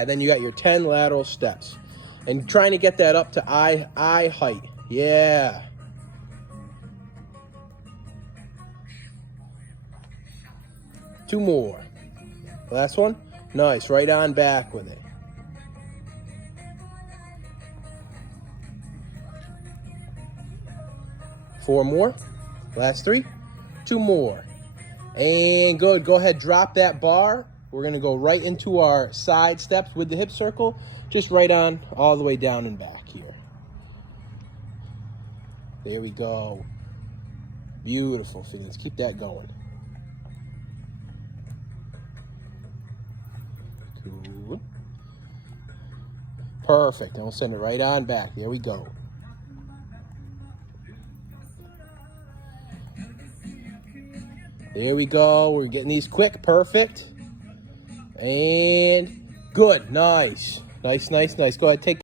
And then you got your 10 lateral steps. And trying to get that up to eye height. Yeah. Two more. Last one. Nice. Right on back with it. Four more. Last three. Two more. And good. Go ahead, drop that bar. We're going to go right into our side steps with the hip circle. Just right on all the way down and back here. There we go. Beautiful, Phineas. Keep that going. Cool. Perfect. And we'll send it right on back. There we go. There we go. We're getting these quick. Perfect. And good. Nice. Nice, nice, nice. Go ahead, take